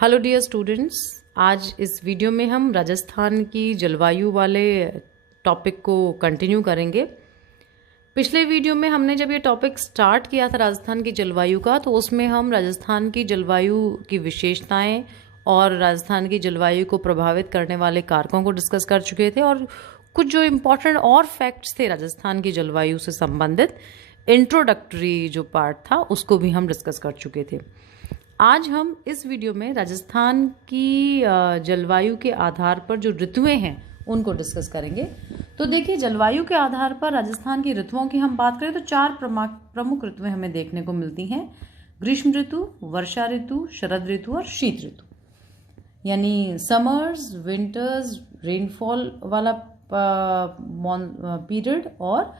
Hello dear students, आज इस video में हम राजस्थान की जलवायु वाले टॉपिक को कंटिन्यू करेंगे। पिछले वीडियो में हमने जब ये टॉपिक स्टार्ट किया था राजस्थान की जलवायु का, तो उसमें हम राजस्थान की जलवायु की विशेषताएं और राजस्थान की जलवायु को प्रभावित करने वाले कारकों को डिस्कस कर चुके थे और कुछ जो इम्पोर्टेंट और फैक्ट्स थे राजस्थान की जलवायु से संबंधित इंट्रोडक्टरी जो पार्ट था उसको भी हम डिस्कस कर चुके थे। आज हम इस वीडियो में राजस्थान की जलवायु के आधार पर जो ऋतुएं हैं उनको डिस्कस करेंगे। तो देखिए, जलवायु के आधार पर राजस्थान की ऋतुओं की हम बात करें तो चार प्रमुख ऋतुएं हमें देखने को मिलती हैं। ग्रीष्म ऋतु, वर्षा ऋतु, शरद ऋतु और शीत ऋतु। यानी समर्स, विंटर्स, रेनफॉल वाला पीरियड और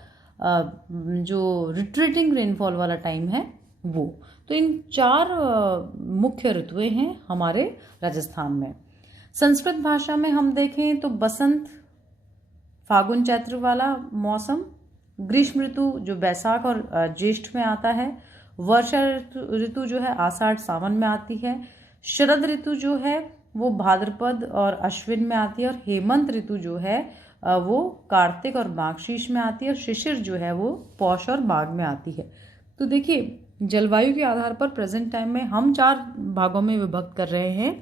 जो रिट्रीटिंग रेनफॉल वाला टाइम है वो। तो इन चार मुख्य ऋतुएं हैं हमारे राजस्थान में। संस्कृत भाषा में हम देखें तो बसंत, फागुन चैत्र वाला मौसम, ग्रीष्म ऋतु जो बैसाख और ज्येष्ठ में आता है, वर्षा ऋतु जो है आषाढ़ सावन में आती है, शरद ऋतु जो है वो भाद्रपद और अश्विन में आती है, और हेमंत ऋतु जो है वो कार्तिक और माघशीर्ष में आती है, और शिशिर जो है वो पौष और माघ में आती है। तो देखिए, जलवायु के आधार पर प्रेजेंट टाइम में हम चार भागों में विभक्त कर रहे हैं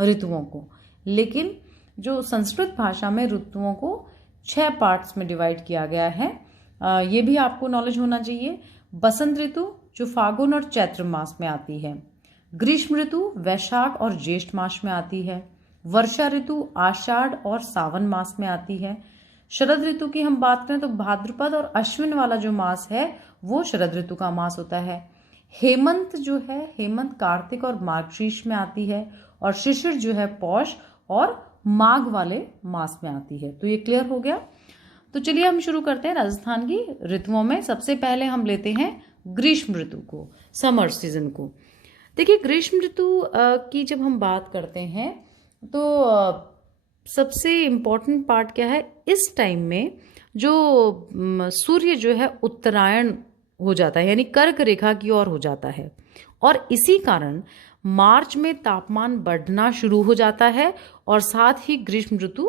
ऋतुओं को, लेकिन जो संस्कृत भाषा में ऋतुओं को 6 पार्ट्स में डिवाइड किया गया है। ये भी आपको नॉलेज होना चाहिए। बसंत ऋतु जो फागुन और चैत्र मास में आती है, ग्रीष्म ऋतु वैशाख और ज्येष्ठ मास में आती है, वर्षा ऋतु आषाढ़ और सावन मास में आती है, शरद ऋतु की हम बात करें तो भाद्रपद और अश्विन वाला जो मास है वो शरद ऋतु का मास होता है। हेमंत जो है, हेमंत कार्तिक और मार्गशीर्ष में आती है, और शिशिर जो है पौष और माघ वाले मास में आती है। तो ये क्लियर हो गया। तो चलिए हम शुरू करते हैं राजस्थान की ऋतुओं में। सबसे पहले हम लेते हैं ग्रीष्म ऋतु को, समर सीजन को। देखिए, ग्रीष्म ऋतु की जब हम बात करते हैं तो सबसे इम्पोर्टेंट पार्ट क्या है, इस टाइम में जो सूर्य जो है उत्तरायण हो जाता है, यानी कर्क रेखा की ओर हो जाता है, और इसी कारण मार्च में तापमान बढ़ना शुरू हो जाता है और साथ ही ग्रीष्म ऋतु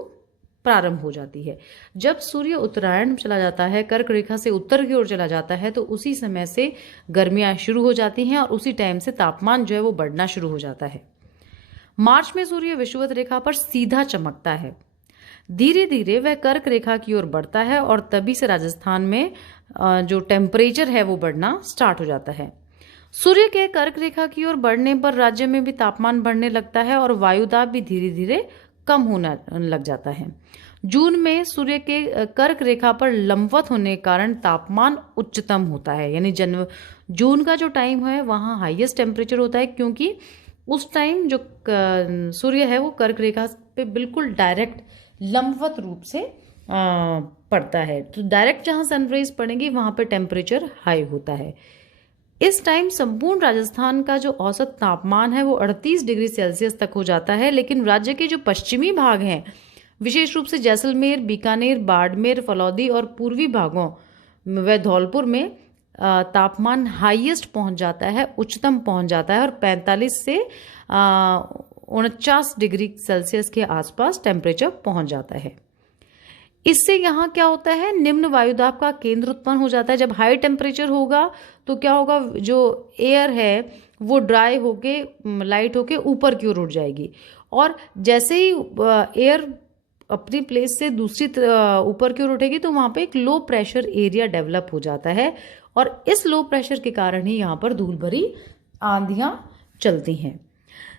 प्रारंभ हो जाती है। जब सूर्य उत्तरायण में चला जाता है, कर्क रेखा से उत्तर की ओर चला जाता है, तो उसी समय से गर्मियां शुरू हो जाती हैं और उसी टाइम से तापमान जो है वो बढ़ना शुरू हो जाता है। मार्च में सूर्य विषुवत रेखा पर सीधा चमकता है, धीरे धीरे वह कर्क रेखा की ओर बढ़ता है और तभी से राजस्थान में जो टेम्परेचर है वो बढ़ना स्टार्ट हो जाता है। सूर्य के कर्क रेखा की ओर बढ़ने पर राज्य में भी तापमान बढ़ने लगता है और वायुदाब भी धीरे धीरे कम होने लग जाता है। जून में सूर्य के कर्क रेखा पर लंबवत होने के कारण तापमान उच्चतम होता है, यानी जून का जो टाइम है वहाँ हाईएस्ट टेम्परेचर होता है, क्योंकि उस टाइम जो सूर्य है वो कर्क रेखा पे बिल्कुल डायरेक्ट लंबवत रूप से पड़ता है। तो डायरेक्ट जहाँ सनराइज पड़ेगी वहाँ पे टेम्परेचर हाई होता है। इस टाइम संपूर्ण राजस्थान का जो औसत तापमान है वो 38 डिग्री सेल्सियस तक हो जाता है, लेकिन राज्य के जो पश्चिमी भाग हैं, विशेष रूप से जैसलमेर, बीकानेर, बाड़मेर, फलौदी और पूर्वी भागों व धौलपुर में तापमान हाईएस्ट पहुंच जाता है, उच्चतम पहुंच जाता है, और 45 से 49 डिग्री सेल्सियस के आसपास टेम्परेचर पहुंच जाता है। इससे यहाँ क्या होता है, निम्न वायुदाब का केंद्र उत्पन्न हो जाता है। जब हाई टेम्परेचर होगा तो क्या होगा, जो एयर है वो ड्राई होके लाइट होके ऊपर की ओर उठ जाएगी, और जैसे ही एयर अपनी प्लेस से दूसरी ऊपर की ओर उठेगी तो वहाँ पे एक लो प्रेशर एरिया डेवलप हो जाता है, और इस लो प्रेशर के कारण ही यहाँ पर धूल भरी आंधियाँ चलती हैं।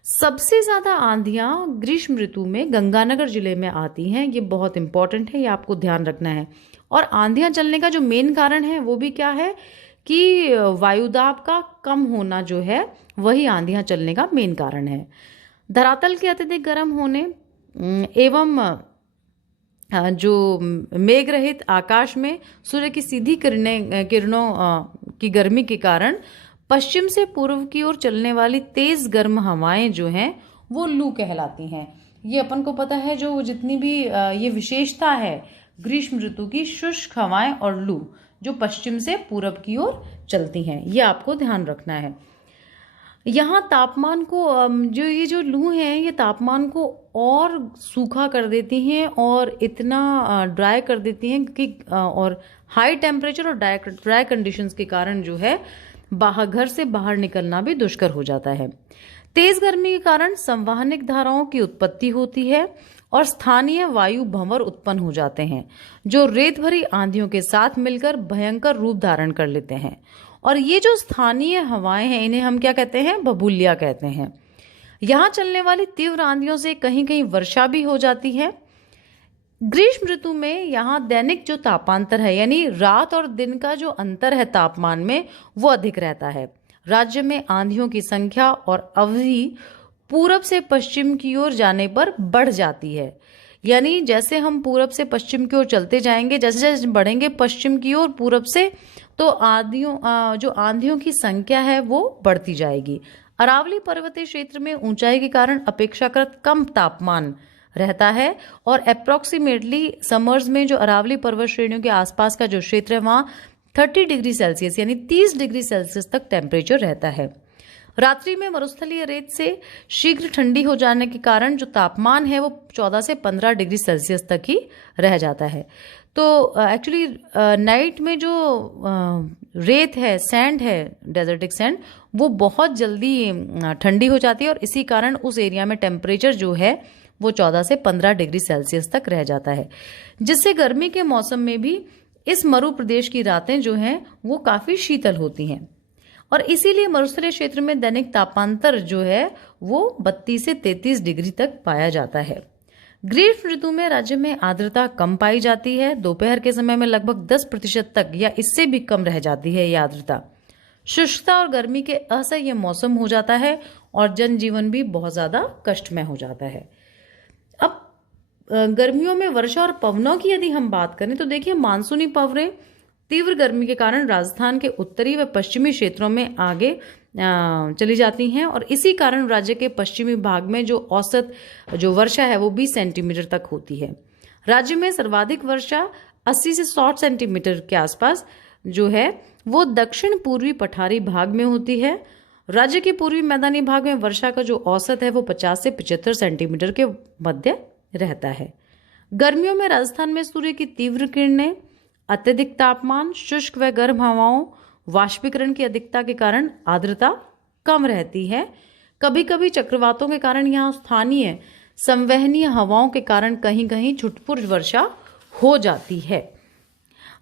सबसे ज़्यादा आंधियाँ ग्रीष्म ऋतु में गंगानगर जिले में आती हैं। ये बहुत इंपॉर्टेंट है, ये आपको ध्यान रखना है। और आंधियाँ चलने का जो मेन कारण है वो भी क्या है कि वायुदाब का कम होना जो है वही आंधियाँ चलने का मेन कारण है। धरातल के अत्यधिक गर्म होने एवं जो मेघ रहित आकाश में सूर्य की सीधी किरणों की गर्मी के कारण पश्चिम से पूर्व की ओर चलने वाली तेज गर्म हवाएं जो हैं वो लू कहलाती हैं। ये अपन को पता है, जो जितनी भी ये विशेषता है ग्रीष्म ऋतु की, शुष्क हवाएं और लू जो पश्चिम से पूरब की ओर चलती हैं, ये आपको ध्यान रखना है। यहाँ तापमान को जो ये जो लू हैं ये तापमान को और सूखा कर देती हैं और इतना ड्राई कर देती हैं कि और हाई टेम्परेचर और ड्राई कंडीशंस के कारण जो है बाहर घर से बाहर निकलना भी दुष्कर हो जाता है। तेज गर्मी के कारण संवहनिक धाराओं की उत्पत्ति होती है और स्थानीय वायु भंवर उत्पन्न हो जाते हैं जो रेत भरी आंधियों के साथ मिलकर भयंकर रूप धारण कर लेते हैं। और ये जो स्थानीय हवाएं हैं इन्हें हम क्या कहते हैं, बबूलिया कहते हैं। यहाँ चलने वाली तीव्र आंधियों से कहीं कहीं वर्षा भी हो जाती है। ग्रीष्म ऋतु में यहाँ दैनिक जो तापांतर है यानी रात और दिन का जो अंतर है तापमान में वो अधिक रहता है। राज्य में आंधियों की संख्या और अवधि पूरब से पश्चिम की ओर जाने पर बढ़ जाती है। यानी जैसे हम पूरब से पश्चिम की ओर चलते जाएंगे, जैसे जैसे बढ़ेंगे पश्चिम की ओर पूरब से, तो आंधियों की संख्या है वो बढ़ती जाएगी। अरावली पर्वतीय क्षेत्र में ऊंचाई के कारण अपेक्षाकृत कम तापमान रहता है और अप्रोक्सीमेटली समर्स में जो अरावली पर्वत श्रेणियों के आसपास का जो क्षेत्र है वहाँ 30 डिग्री सेल्सियस यानी 30 डिग्री सेल्सियस तक टेम्परेचर रहता है। रात्रि में मरुस्थलीय रेत से शीघ्र ठंडी हो जाने के कारण जो तापमान है वो 14 से 15 डिग्री सेल्सियस तक ही रह जाता है। तो एक्चुअली नाइट में जो रेत है, सैंड है, डेजर्टिक सैंड, वो बहुत जल्दी ठंडी हो जाती है और इसी कारण उस एरिया में टेम्परेचर जो है वो 14 से 15 डिग्री सेल्सियस तक रह जाता है, जिससे गर्मी के मौसम में भी इस मरु प्रदेश की रातें जो हैं वो काफ़ी शीतल होती हैं और इसीलिए मरुस्थलीय क्षेत्र में दैनिक तापांतर जो है वो 32 से 33 डिग्री तक पाया जाता है। ग्रीष्म ऋतु में राज्य में आर्द्रता कम पाई जाती है। दोपहर के समय में लगभग 10% तक या इससे भी कम रह जाती है ये आर्द्रता। शुष्कता और गर्मी के असह्य मौसम हो जाता है और जनजीवन भी बहुत ज़्यादा कष्टमय हो जाता है। अब गर्मियों में वर्षा और पवनों की यदि हम बात करें तो देखिए मानसूनी पवनें तीव्र गर्मी के कारण राजस्थान के उत्तरी व पश्चिमी क्षेत्रों में आगे चली जाती हैं और इसी कारण राज्य के पश्चिमी भाग में जो औसत जो वर्षा है वो 20 सेंटीमीटर तक होती है। राज्य में सर्वाधिक वर्षा 80 से 100 सेंटीमीटर के आसपास जो है वो दक्षिण पूर्वी पठारी भाग में होती है। राज्य के पूर्वी मैदानी भाग में वर्षा का जो औसत है वो 50 से 75 सेंटीमीटर के मध्य रहता है। गर्मियों में राजस्थान में सूर्य की तीव्र किरणें, अत्यधिक तापमान, शुष्क व गर्म हवाओं, वाष्पीकरण की अधिकता के कारण आर्द्रता कम रहती है। कभी कभी चक्रवातों के कारण यहाँ स्थानीय संवहनीय हवाओं के कारण कहीं कहीं छुटपुट वर्षा हो जाती है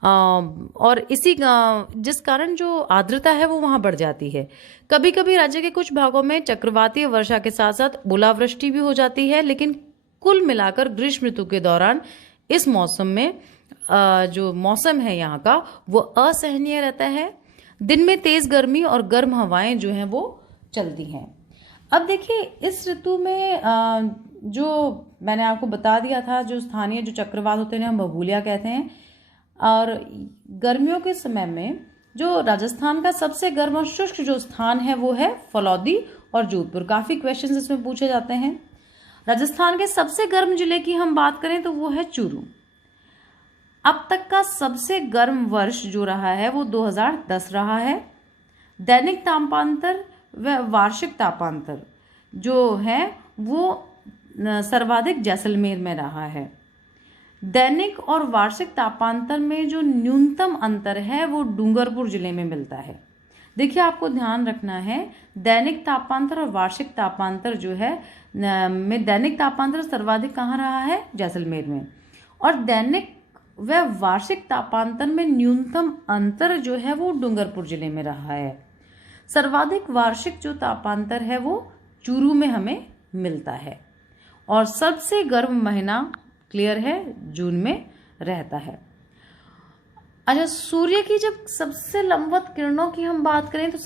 और इसी जिस कारण जो आर्द्रता है वो वहाँ बढ़ जाती है। कभी कभी राज्य के कुछ भागों में चक्रवातीय वर्षा के साथ साथ ओलावृष्टि भी हो जाती है, लेकिन कुल मिलाकर ग्रीष्म ऋतु के दौरान इस मौसम में जो मौसम है यहाँ का वो असहनीय रहता है। दिन में तेज गर्मी और गर्म हवाएं जो हैं वो चलती हैं। अब देखिए इस ऋतु में जो मैंने आपको बता दिया था जो स्थानीय जो चक्रवात होते हैं हम बबूलिया कहते हैं। और गर्मियों के समय में जो राजस्थान का सबसे गर्म और शुष्क जो स्थान है वो है फलौदी और जोधपुर। काफ़ी क्वेश्चंस इसमें पूछे जाते हैं। राजस्थान के सबसे गर्म जिले की हम बात करें तो वो है चूरू। अब तक का सबसे गर्म वर्ष जो रहा है वो 2010 रहा है। दैनिक तापांतर व वार्षिक तापांतर जो है वो सर्वाधिक जैसलमेर में रहा है। दैनिक और वार्षिक तापांतर में जो न्यूनतम अंतर है वो डूंगरपुर जिले में मिलता है। देखिए आपको ध्यान रखना है दैनिक तापांतर और वार्षिक तापांतर जो है में दैनिक तापांतर सर्वाधिक कहाँ रहा है, जैसलमेर में, और दैनिक व वार्षिक तापांतर में न्यूनतम अंतर जो है वो डूंगरपुर जिले में रहा है। सर्वाधिक वार्षिक जो तापांतर है वो चूरू में हमें मिलता है और सबसे गर्म महीना क्लियर है जून में रहता है। अच्छा, सूर्य की जब सबसे लंबवत किरणों की हम बात करें तो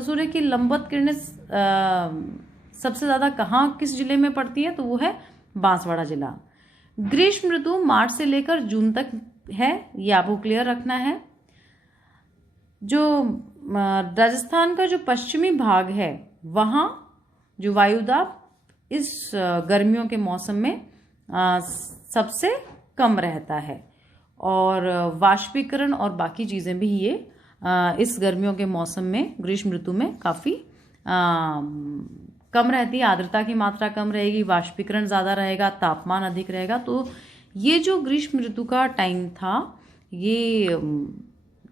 सूर्य की लंबवत किरणें सबसे ज़्यादा कहाँ किस जिले में पड़ती हैं तो वो है बांसवाड़ा जिला। ग्रीष्म ऋतु मार्च से लेकर जून तक है, ये आपको क्लियर रखना है। जो राजस्थान का जो पश्चिमी भाग है वहाँ जो वायुदाब इस गर्मियों के मौसम में सबसे कम रहता है और वाष्पीकरण और बाकी चीज़ें भी ये इस गर्मियों के मौसम में ग्रीष्म ऋतु में काफ़ी कम रहती है, आर्द्रता की मात्रा कम रहेगी, वाष्पीकरण ज़्यादा रहेगा, तापमान अधिक रहेगा। तो ये जो ग्रीष्म ऋतु का टाइम था, ये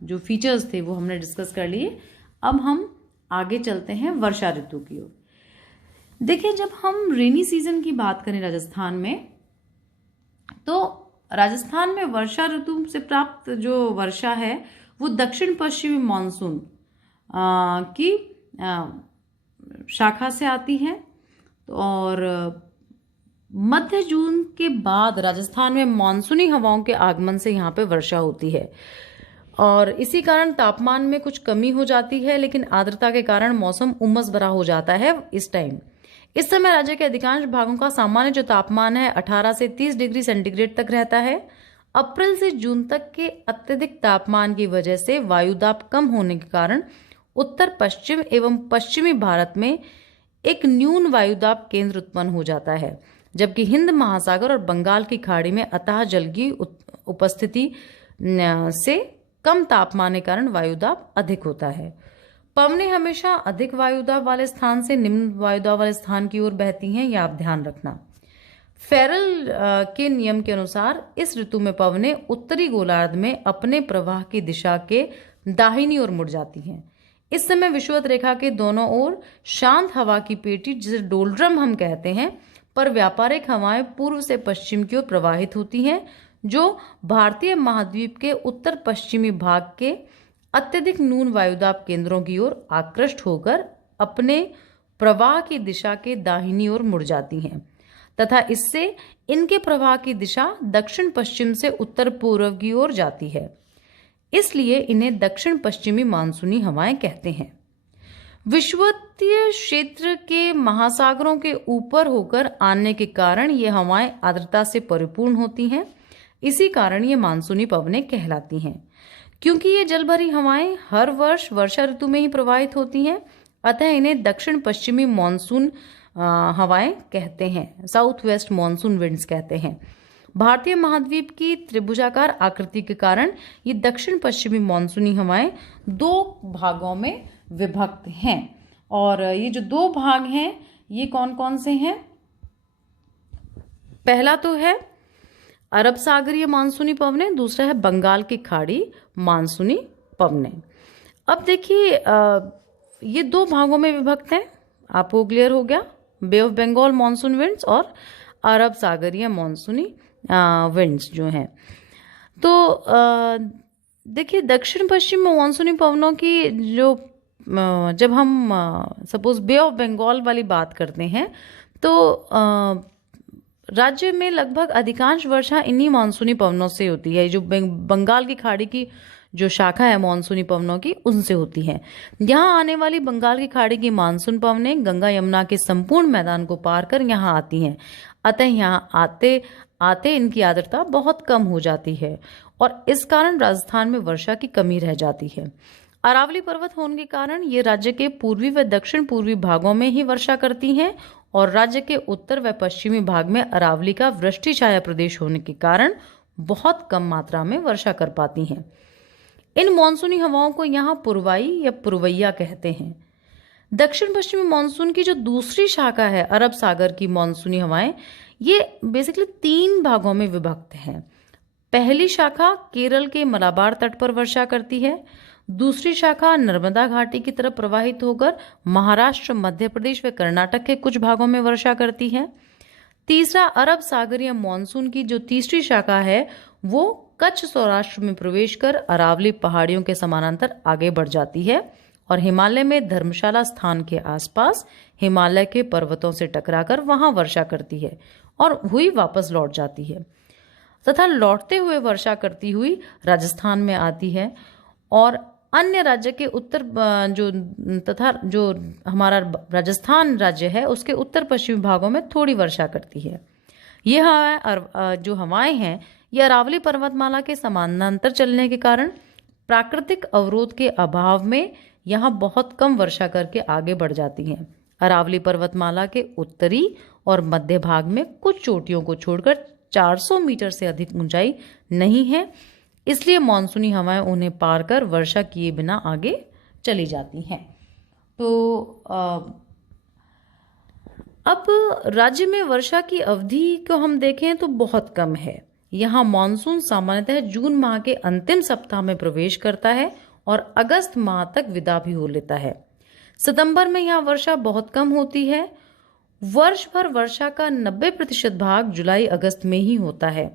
जो फीचर्स थे वो हमने डिस्कस कर लिए। अब हम आगे चलते हैं वर्षा ऋतु की ओर। देखिए, जब हम रेनी सीजन की बात करें राजस्थान में, तो राजस्थान में वर्षा ऋतु से प्राप्त जो वर्षा है वो दक्षिण पश्चिमी मानसून की शाखा से आती है। और मध्य जून के बाद राजस्थान में मानसूनी हवाओं के आगमन से यहाँ पे वर्षा होती है, और इसी कारण तापमान में कुछ कमी हो जाती है, लेकिन आर्द्रता के कारण मौसम उमस भरा हो जाता है इस टाइम। इस समय राज्य के अधिकांश भागों का सामान्य जो तापमान है 18 से 30 डिग्री सेंटीग्रेड तक रहता है। अप्रैल से जून तक के अत्यधिक तापमान की वजह से वायुदाब कम होने के कारण उत्तर पश्चिम एवं पश्चिमी भारत में एक न्यून वायुदाब केंद्र उत्पन्न हो जाता है, जबकि हिंद महासागर और बंगाल की खाड़ी में अतः जल की उपस्थिति से कम तापमान के कारण वायुदाब अधिक होता है। पवनें हमेशा अधिक वायुदाब वाले स्थान से निम्न वायुदाब वाले स्थान की ओर बहती हैं, यह आप ध्यान रखना। फेरल के नियम के अनुसार इस ऋतु में पवनें उत्तरी गोलार्ध में अपने प्रवाह की दिशा के दाहिनी ओर मुड़ जाती हैं। इस समय विषुवत रेखा के दोनों ओर शांत हवा की पेटी, जिसे डोलड्रम हम कहते हैं, पर व्यापारिक हवाएं पूर्व से पश्चिम की ओर प्रवाहित होती हैं, जो भारतीय महाद्वीप के उत्तर पश्चिमी भाग के अत्यधिक न्यून वायुदाब केंद्रों की ओर आकृष्ट होकर अपने प्रवाह की दिशा के दाहिनी ओर मुड़ जाती हैं तथा इससे इनके प्रवाह की दिशा दक्षिण पश्चिम से उत्तर पूर्व की ओर जाती है। इसलिए इन्हें दक्षिण पश्चिमी मानसूनी हवाएं कहते हैं। विषुवतीय क्षेत्र के महासागरों के ऊपर होकर आने के कारण ये हवाएं आर्द्रता से परिपूर्ण होती हैं। इसी कारण ये मानसूनी पवनें कहलाती हैं। क्योंकि ये जल भरी हवाएं हर वर्ष वर्षा ऋतु में ही प्रवाहित होती हैं, अतः इन्हें दक्षिण पश्चिमी मानसून हवाएं कहते हैं, साउथ वेस्ट मानसून विंड्स कहते हैं। भारतीय महाद्वीप की त्रिभुजाकार आकृति के कारण ये दक्षिण पश्चिमी मानसूनी हवाएं दो भागों में विभक्त हैं। और ये जो दो भाग हैं ये कौन कौन से हैं? पहला तो है अरब सागरीय मानसूनी पवनें, दूसरा है बंगाल की खाड़ी मानसूनी पवनें। अब देखिए, ये दो भागों में विभक्त हैं, आपको क्लियर हो गया। बे ऑफ बंगाल मानसून विंड्स और अरब सागरीय मानसूनी विंड्स जो हैं। तो देखिए, दक्षिण पश्चिम मानसूनी पवनों की जो जब हम सपोज बे ऑफ बंगाल वाली बात करते हैं तो राज्य में लगभग अधिकांश वर्षा इन्हीं मानसूनी पवनों से होती है। जो बंगाल की खाड़ी की जो शाखा है मानसूनी पवनों की, उनसे होती है। यहाँ आने वाली बंगाल की खाड़ी की मानसून पवनें गंगा यमुना के संपूर्ण मैदान को पार कर यहाँ आती हैं, अतः यहाँ आते आते इनकी आर्द्रता बहुत कम हो जाती है और इस कारण राजस्थान में वर्षा की कमी रह जाती है। अरावली पर्वत होने के कारण ये राज्य के पूर्वी व दक्षिण पूर्वी भागों में ही वर्षा करती हैं और राज्य के उत्तर व पश्चिमी भाग में अरावली का वृष्टि छाया प्रदेश होने के कारण बहुत कम मात्रा में वर्षा कर पाती हैं। इन मानसूनी हवाओं को यहाँ पुरवाई या पुरवैया कहते हैं। दक्षिण पश्चिमी मानसून की जो दूसरी शाखा है अरब सागर की मानसूनी हवाएं, ये बेसिकली 3 भागों में विभक्त हैं। पहली शाखा केरल के मलाबार तट पर वर्षा करती है, दूसरी शाखा नर्मदा घाटी की तरफ प्रवाहित होकर महाराष्ट्र, मध्य प्रदेश व कर्नाटक के कुछ भागों में वर्षा करती है। तीसरा अरब सागरीय मानसून की जो तीसरी शाखा है वो कच्छ सौराष्ट्र में प्रवेश कर अरावली पहाड़ियों के समानांतर आगे बढ़ जाती है और हिमालय में धर्मशाला स्थान के आसपास हिमालय के पर्वतों से टकराकर वहां वर्षा करती है और हुई वापस लौट जाती है तथा लौटते हुए वर्षा करती हुई राजस्थान में आती है और अन्य राज्य के उत्तर जो हमारा राजस्थान राज्य है उसके उत्तर पश्चिमी भागों में थोड़ी वर्षा करती है। ये हवाएं जो हवाएं हैं ये अरावली पर्वतमाला के समानांतर चलने के कारण प्राकृतिक अवरोध के अभाव में यहाँ बहुत कम वर्षा करके आगे बढ़ जाती हैं। अरावली पर्वतमाला के उत्तरी और मध्य भाग में कुछ चोटियों को छोड़कर 400 मीटर से अधिक ऊंचाई नहीं है, इसलिए मानसूनी हवाएं उन्हें पार कर वर्षा किए बिना आगे चली जाती हैं। तो अब राज्य में वर्षा की अवधि को हम देखें तो बहुत कम है। यहाँ मानसून सामान्यतः जून माह के अंतिम सप्ताह में प्रवेश करता है और अगस्त माह तक विदा भी हो लेता है। सितंबर में यहाँ वर्षा बहुत कम होती है। वर्ष भर वर्षा का 90% भाग जुलाई अगस्त में ही होता है।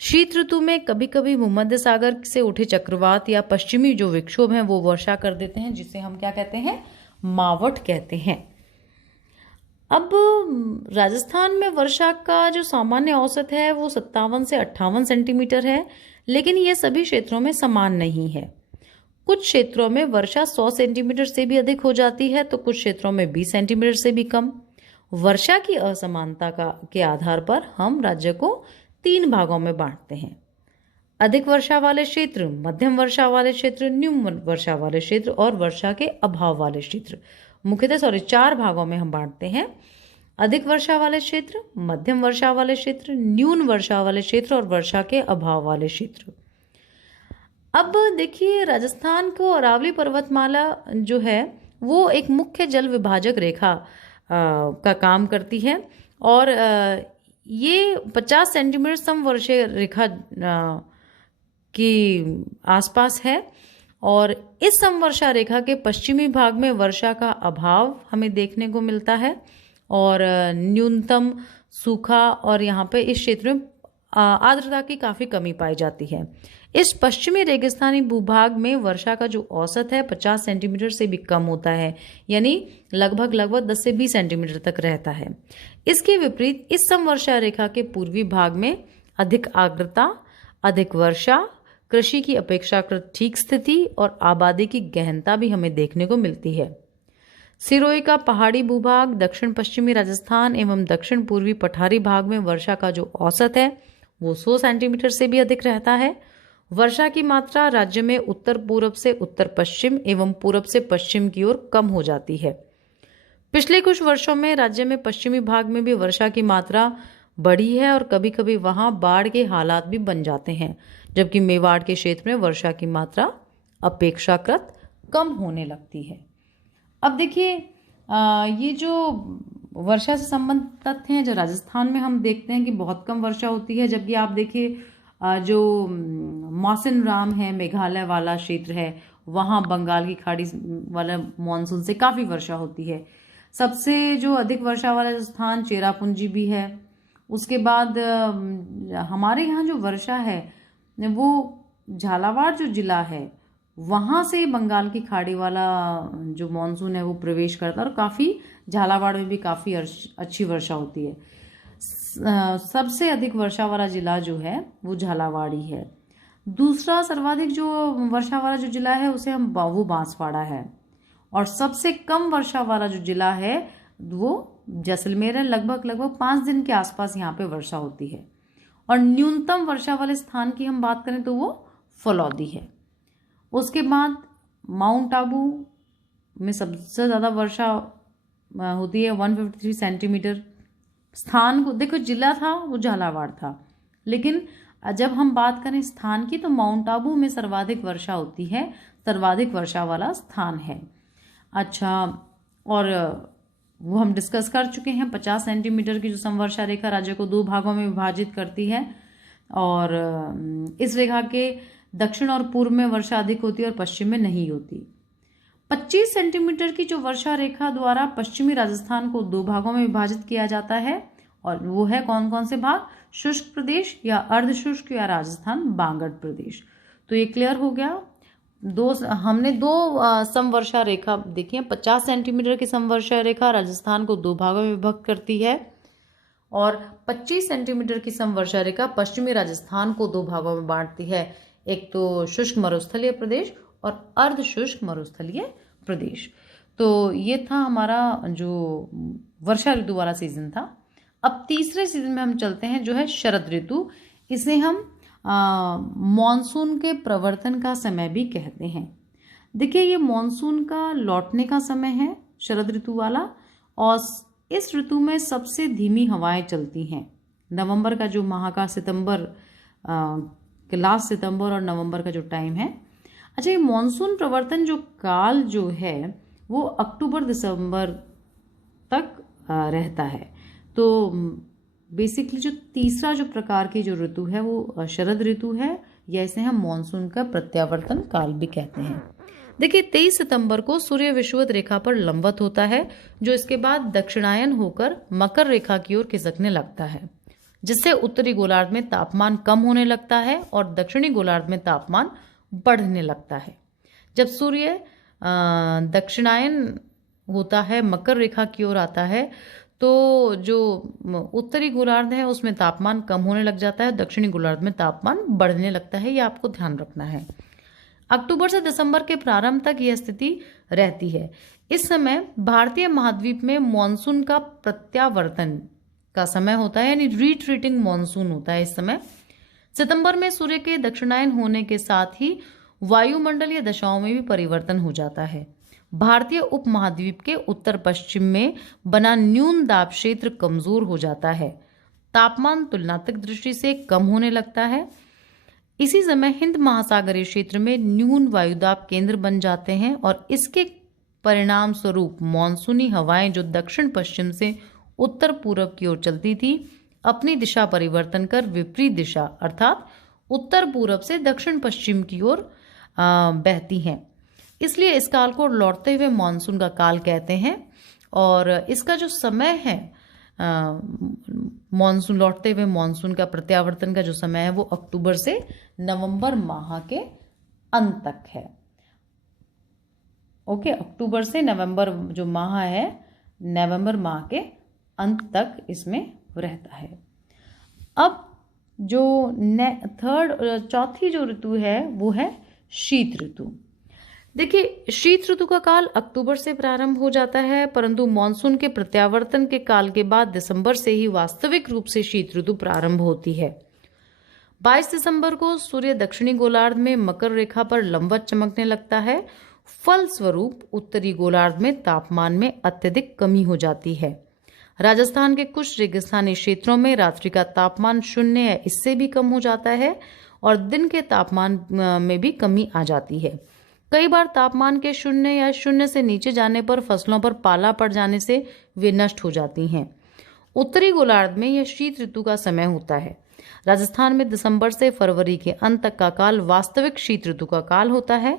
शीत ऋतु में कभी कभी भूमध्य सागर से उठे चक्रवात या पश्चिमी जो विक्षोभ हैं वो वर्षा कर देते हैं, जिसे हम क्या कहते हैं, मावठ कहते हैं। अब राजस्थान में वर्षा का जो सामान्य औसत है वो 57 से 58 सेंटीमीटर है, लेकिन ये सभी क्षेत्रों में समान नहीं है। कुछ क्षेत्रों में वर्षा 100 सेंटीमीटर से भी अधिक हो जाती है तो कुछ क्षेत्रों में 20 सेंटीमीटर से भी कम। वर्षा की असमानता के आधार पर हम राज्य को 3 भागों में बांटते हैं: अधिक वर्षा वाले क्षेत्र, मध्यम वर्षा वाले क्षेत्र, न्यून वर्षा वाले क्षेत्र और वर्षा के अभाव वाले क्षेत्र। मुख्यतः 4 भागों में हम बांटते हैं: अधिक वर्षा वाले क्षेत्र, मध्यम वर्षा वाले क्षेत्र, न्यून वर्षा वाले क्षेत्र और वर्षा के अभाव वाले क्षेत्र। अब देखिए, राजस्थान को अरावली पर्वतमाला जो है वो एक मुख्य जल विभाजक रेखा का काम करती है और ये 50 सेंटीमीटर समवर्षीय रेखा के आसपास है और इस समवर्षा रेखा के पश्चिमी भाग में वर्षा का अभाव हमें देखने को मिलता है और न्यूनतम सूखा, और यहाँ पे इस क्षेत्र में आर्द्रता की काफ़ी कमी पाई जाती है। इस पश्चिमी रेगिस्तानी भूभाग में वर्षा का जो औसत है 50 सेंटीमीटर से भी कम होता है, यानी लगभग 10 से 20 सेंटीमीटर तक रहता है। इसके विपरीत इस समवर्षा रेखा के पूर्वी भाग में अधिक आर्द्रता, अधिक वर्षा, कृषि की अपेक्षाकृत ठीक स्थिति और आबादी की गहनता भी हमें देखने को मिलती है। सिरोही का पहाड़ी भूभाग, दक्षिण पश्चिमी राजस्थान एवं दक्षिण पूर्वी पठारी भाग में वर्षा का जो औसत है वो 100 सेंटीमीटर से भी अधिक रहता है। वर्षा की मात्रा राज्य में उत्तर पूर्व से उत्तर पश्चिम एवं पूर्व से पश्चिम की ओर कम हो जाती है। पिछले कुछ वर्षों में राज्य में पश्चिमी भाग में भी वर्षा की मात्रा बढ़ी है और कभी कभी वहां बाढ़ के हालात भी बन जाते हैं, जबकि मेवाड़ के क्षेत्र में वर्षा की मात्रा अपेक्षाकृत कम होने लगती है। अब देखिए, ये जो वर्षा से संबंधित तथ्य हैं जो राजस्थान में हम देखते हैं कि बहुत कम वर्षा होती है, जबकि आप देखिए जो मौसिन राम है, मेघालय वाला क्षेत्र है, वहाँ बंगाल की खाड़ी वाला मानसून से काफ़ी वर्षा होती है। सबसे जो अधिक वर्षा वाला स्थान चेरापूंजी भी है। उसके बाद हमारे यहाँ जो वर्षा है वो झालावाड़ जो जिला है वहाँ से बंगाल की खाड़ी वाला जो मानसून है वो प्रवेश करता है और काफ़ी झालावाड़ में भी काफ़ी अच्छी वर्षा होती है। सबसे अधिक वर्षा वाला जिला जो है वो झालावाड़ ही है। दूसरा सर्वाधिक जो वर्षा वाला जो जिला है उसे हम वो बांसवाड़ा है, और सबसे कम वर्षा वाला जो जिला है वो जैसलमेर है। लगभग 5 दिन के आसपास यहाँ पे वर्षा होती है। और न्यूनतम वर्षा वाले स्थान की हम बात करें तो वो फलौदी है। उसके बाद माउंट आबू में सबसे ज़्यादा वर्षा होती है 153 सेंटीमीटर। स्थान को देखो, जिला था वो झालावाड़ था, लेकिन जब हम बात करें स्थान की तो माउंट आबू में सर्वाधिक वर्षा होती है, सर्वाधिक वर्षा वाला स्थान है। अच्छा, और वो हम डिस्कस कर चुके हैं। 50 सेंटीमीटर की जो समवर्षा रेखा राज्य को 2 भागों में विभाजित करती है और इस रेखा के दक्षिण और पूर्व में वर्षा अधिक होती है और पश्चिम में नहीं होती। 25 सेंटीमीटर की जो वर्षा रेखा द्वारा पश्चिमी राजस्थान को 2 भागों में विभाजित किया जाता है, और वो है कौन कौन से भाग? शुष्क प्रदेश या अर्धशुष्क या राजस्थान बांगड़ प्रदेश। तो ये क्लियर हो गया। हमने 2 समवर्षा रेखा देखी है। 50 सेंटीमीटर की समवर्षा रेखा राजस्थान को 2 भागों में विभक्त करती है और 25 सेंटीमीटर की समवर्षा रेखा पश्चिमी राजस्थान को 2 भागों में बांटती है। एक तो शुष्क मरुस्थलीय प्रदेश और अर्धशुष्क मरुस्थलीय प्रदेश। तो ये था हमारा जो वर्षा ऋतु वाला सीजन था। अब तीसरे सीजन में हम चलते हैं जो है शरद ऋतु। इसे हम मॉनसून के प्रवर्तन का समय भी कहते हैं। देखिए, ये मॉनसून का लौटने का समय है शरद ऋतु वाला, और इस ऋतु में सबसे धीमी हवाएं चलती हैं। नवंबर का जो माह का सितंबर के लास्ट सितंबर और नवंबर का जो टाइम है। अच्छा, ये मॉनसून प्रवर्तन जो काल जो है वो अक्टूबर दिसंबर तक रहता है। तो बेसिकली जो तीसरा जो प्रकार की जो ऋतु है वो शरद ऋतु है, या इसे हम मॉनसून का प्रत्यावर्तन काल भी कहते हैं। देखिए 23 सितंबर को सूर्य विषुवत रेखा पर लंबवत होता है, जो इसके बाद दक्षिणायन होकर मकर रेखा की ओर खिसकने लगता है, जिससे उत्तरी गोलार्ध में तापमान कम होने लगता है और दक्षिणी गोलार्ध में तापमान बढ़ने लगता है। जब सूर्य दक्षिणायन होता है, मकर रेखा की ओर आता है, तो जो उत्तरी गोलार्ध है उसमें तापमान कम होने लग जाता है, दक्षिणी गोलार्ध में तापमान बढ़ने लगता है। ये आपको ध्यान रखना है। अक्टूबर से दिसंबर के प्रारंभ तक यह स्थिति रहती है। इस समय भारतीय महाद्वीप में मॉनसून का प्रत्यावर्तन का समय होता है, यानी रिट्रीटिंग मॉनसून होता है। इस समय सितंबर में सूर्य के दक्षिणायन होने के साथ ही वायुमंडलीय दशाओं में भी परिवर्तन हो जाता है। भारतीय उपमहाद्वीप के उत्तर पश्चिम में बना न्यून दाब क्षेत्र कमजोर हो जाता है, तापमान तुलनात्मक दृष्टि से कम होने लगता है। इसी समय हिंद महासागरीय क्षेत्र में न्यून वायुदाब केंद्र बन जाते हैं और इसके परिणाम स्वरूप मॉनसूनी हवाएं जो दक्षिण पश्चिम से उत्तर पूर्व की ओर चलती थी, अपनी दिशा परिवर्तन कर विपरीत दिशा अर्थात उत्तर पूर्व से दक्षिण पश्चिम की ओर बहती हैं। इसलिए इस काल को लौटते हुए मॉनसून का काल कहते हैं। और इसका जो समय है, मॉनसून लौटते हुए मॉनसून का प्रत्यावर्तन का जो समय है वो अक्टूबर से नवंबर माह के अंत तक है। ओके, अक्टूबर से नवंबर जो माह है, नवंबर माह के अंत तक इसमें रहता है। अब जो चौथी जो ऋतु है वो है शीत ऋतु। देखिए शीत ऋतु का काल अक्टूबर से प्रारंभ हो जाता है, परंतु मॉनसून के प्रत्यावर्तन के काल के बाद दिसंबर से ही वास्तविक रूप से शीत ऋतु प्रारंभ होती है। 22 दिसंबर को सूर्य दक्षिणी गोलार्ध में मकर रेखा पर लंबवत चमकने लगता है। फलस्वरूप उत्तरी गोलार्ध में तापमान में अत्यधिक कमी हो जाती है। राजस्थान के कुछ रेगिस्तानी क्षेत्रों में रात्रि का तापमान 0 या इससे भी कम हो जाता है और दिन के तापमान में भी कमी आ जाती है। कई बार तापमान के 0 या 0 से नीचे जाने पर फसलों पर पाला पड़ जाने से वे नष्ट हो जाती हैं। उत्तरी गोलार्ध में यह शीत ऋतु का समय होता है। राजस्थान में दिसंबर से फरवरी के अंत तक का काल वास्तविक शीत ऋतु का काल होता है।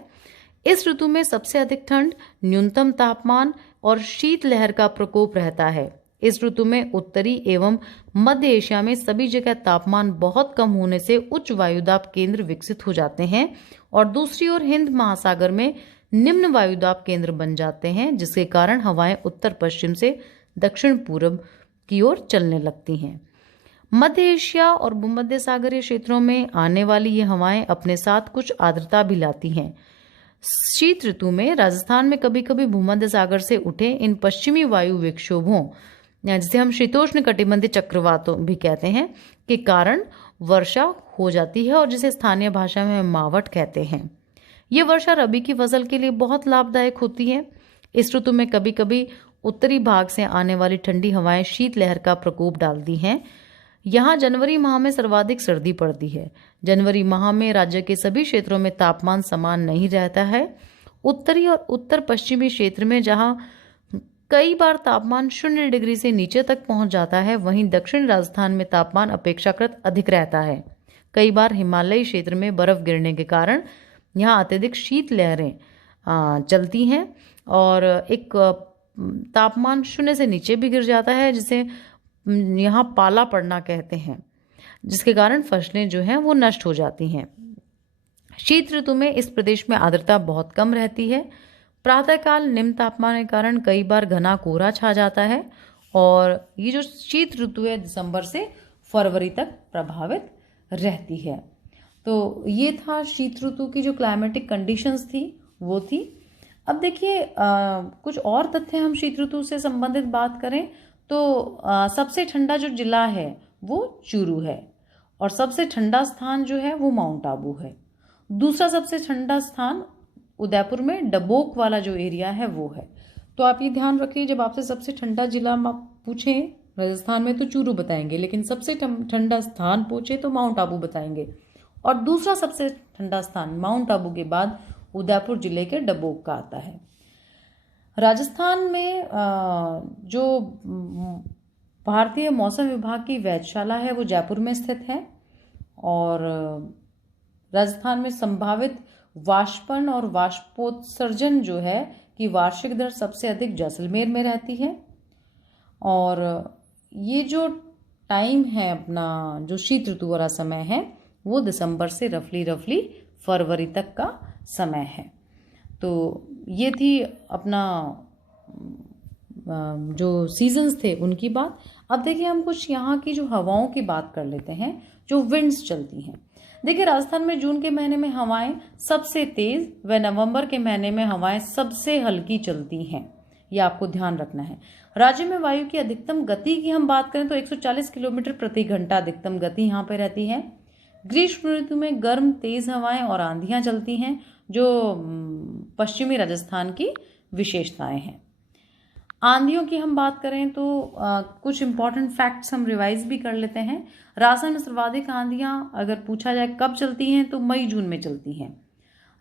इस ऋतु में सबसे अधिक ठंड, न्यूनतम तापमान और शीत लहर का प्रकोप रहता है। इस ऋतु में उत्तरी एवं मध्य एशिया में सभी जगह तापमान बहुत कम होने से उच्च वायुदाब केंद्र विकसित हो जाते हैं और दूसरी ओर हिंद महासागर में निम्न वायुदाब केंद्र बन जाते हैं, जिसके कारण हवाएं उत्तर पश्चिम से दक्षिण पूर्व की ओर चलने लगती हैं। मध्य एशिया और भूमध्य सागरीय क्षेत्रों में आने वाली ये हवाएं अपने साथ कुछ आर्द्रता भी लाती हैं। शीत ऋतु में राजस्थान में कभी कभी भूमध्य सागर से उठे इन पश्चिमी वायु विक्षोभों, जिसे हम शीतोष्ण कटिबंधीय चक्रवातों भी कहते हैं, के कारण वर्षा हो जाती है और जिसे स्थानीय भाषा में मावठ कहते हैं। ये वर्षा रबी की फसल के लिए बहुत लाभदायक होती है। इस ऋतु में कभी कभी उत्तरी भाग से आने वाली ठंडी हवाएं शीत लहर का प्रकोप डालती हैं। यहाँ जनवरी माह में सर्वाधिक सर्दी पड़ती है। जनवरी माह में राज्य के सभी क्षेत्रों में तापमान समान नहीं रहता है। उत्तरी और उत्तर पश्चिमी क्षेत्र में जहाँ कई बार तापमान 0 डिग्री से नीचे तक पहुंच जाता है, वहीं दक्षिण राजस्थान में तापमान अपेक्षाकृत अधिक रहता है। कई बार हिमालयी क्षेत्र में बर्फ गिरने के कारण यहाँ अत्यधिक शीत लहरें चलती हैं और एक तापमान 0 से नीचे भी गिर जाता है, जिसे यहाँ पाला पड़ना कहते हैं, जिसके कारण फसलें जो हैं वो नष्ट हो जाती हैं। शीत ऋतु में इस प्रदेश में आर्द्रता बहुत कम रहती है। प्रातःकाल निम्न तापमान के कारण कई बार घना कोहरा छा जाता है और ये जो शीत ऋतु है दिसंबर से फरवरी तक प्रभावित रहती है। तो ये था शीत ऋतु की जो क्लाइमेटिक कंडीशंस थी वो थी। अब देखिए कुछ और तथ्य हम शीत ऋतु से संबंधित बात करें तो सबसे ठंडा जो जिला है वो चूरू है और सबसे ठंडा स्थान जो है वो माउंट आबू है। दूसरा सबसे ठंडा स्थान उदयपुर में डबोक वाला जो एरिया है वो है। तो आप ये ध्यान रखिए, जब आपसे सबसे ठंडा जिला पूछें राजस्थान में तो चूरू बताएंगे, लेकिन सबसे ठंडा स्थान पूछे तो माउंट आबू बताएंगे। और दूसरा सबसे ठंडा स्थान माउंट आबू के बाद उदयपुर जिले के डबोक का आता है। राजस्थान में जो भारतीय मौसम विभाग की वेधशाला है वो जयपुर में स्थित है। और राजस्थान में संभावित वाष्पन और वाष्पोत्सर्जन जो है कि वार्षिक दर सबसे अधिक जैसलमेर में रहती है। और ये जो टाइम है अपना, जो शीत ऋतु वाला समय है, वो दिसंबर से रफली फरवरी तक का समय है। तो ये थी अपना जो सीजन्स थे उनकी बात। अब देखिए हम कुछ यहाँ की जो हवाओं की बात कर लेते हैं, जो विंड्स चलती हैं। देखिए राजस्थान में जून के महीने में हवाएं सबसे तेज व नवंबर के महीने में हवाएं सबसे हल्की चलती हैं, ये आपको ध्यान रखना है। राज्य में वायु की अधिकतम गति की हम बात करें तो 140 किलोमीटर प्रति घंटा अधिकतम गति यहाँ पे रहती है। ग्रीष्म ऋतु में गर्म तेज हवाएं और आंधियां चलती हैं, जो पश्चिमी राजस्थान की विशेषताएं हैं। आंधियों की हम बात करें तो कुछ इंपॉर्टेंट फैक्ट्स हम रिवाइज भी कर लेते हैं। राजस्थान में सर्वाधिक आंधियां अगर पूछा जाए कब चलती हैं तो मई जून में चलती हैं।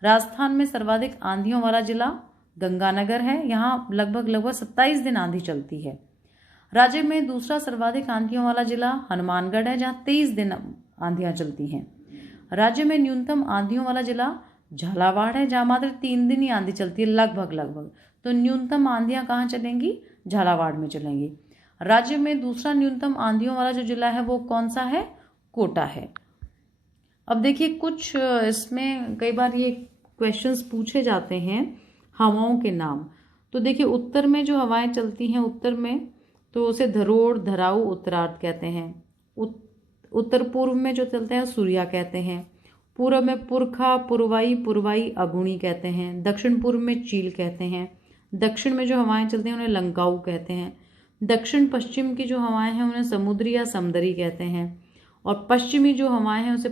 राजस्थान में सर्वाधिक आंधियों वाला जिला गंगानगर है, यहाँ लगभग 27 दिन आंधी चलती है। राज्य में दूसरा सर्वाधिक आंधियों वाला जिला हनुमानगढ़ है, जहाँ 23 दिन आंधियां चलती हैं। राज्य में न्यूनतम आंधियों वाला जिला झालावाड़ है, जहाँ मात्र 3 दिन ही आंधी चलती है लगभग। तो न्यूनतम आंधियां कहाँ चलेंगी? झालावाड़ में चलेंगी। राज्य में दूसरा न्यूनतम आंधियों वाला जो जिला है वो कौन सा है? कोटा है। अब देखिए कुछ इसमें कई बार ये क्वेश्चंस पूछे जाते हैं हवाओं के नाम। तो देखिए उत्तर में जो हवाएं चलती हैं उत्तर में, तो उसे धरोड़, धराऊ, उत्तरार्ध कहते हैं। उत्तर पूर्व में जो चलते हैं सूर्या कहते हैं। पूर्व में पुरखा, पुरवाई, पुरवाई, अगुणी कहते हैं। दक्षिण पूर्व में चील कहते हैं। दक्षिण में जो हवाएं चलती हैं उन्हें लंकाऊ कहते हैं। दक्षिण पश्चिम की जो हवाएं हैं उन्हें समुद्री या समदरी कहते हैं। और पश्चिमी जो हवाएं हैं उसे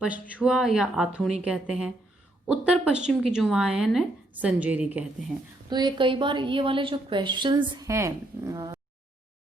पछुआ या आथुणी कहते हैं। उत्तर पश्चिम की जो हवाएं हैं उन्हें संजेरी कहते हैं। तो ये कई बार ये वाले जो क्वेश्चंस हैं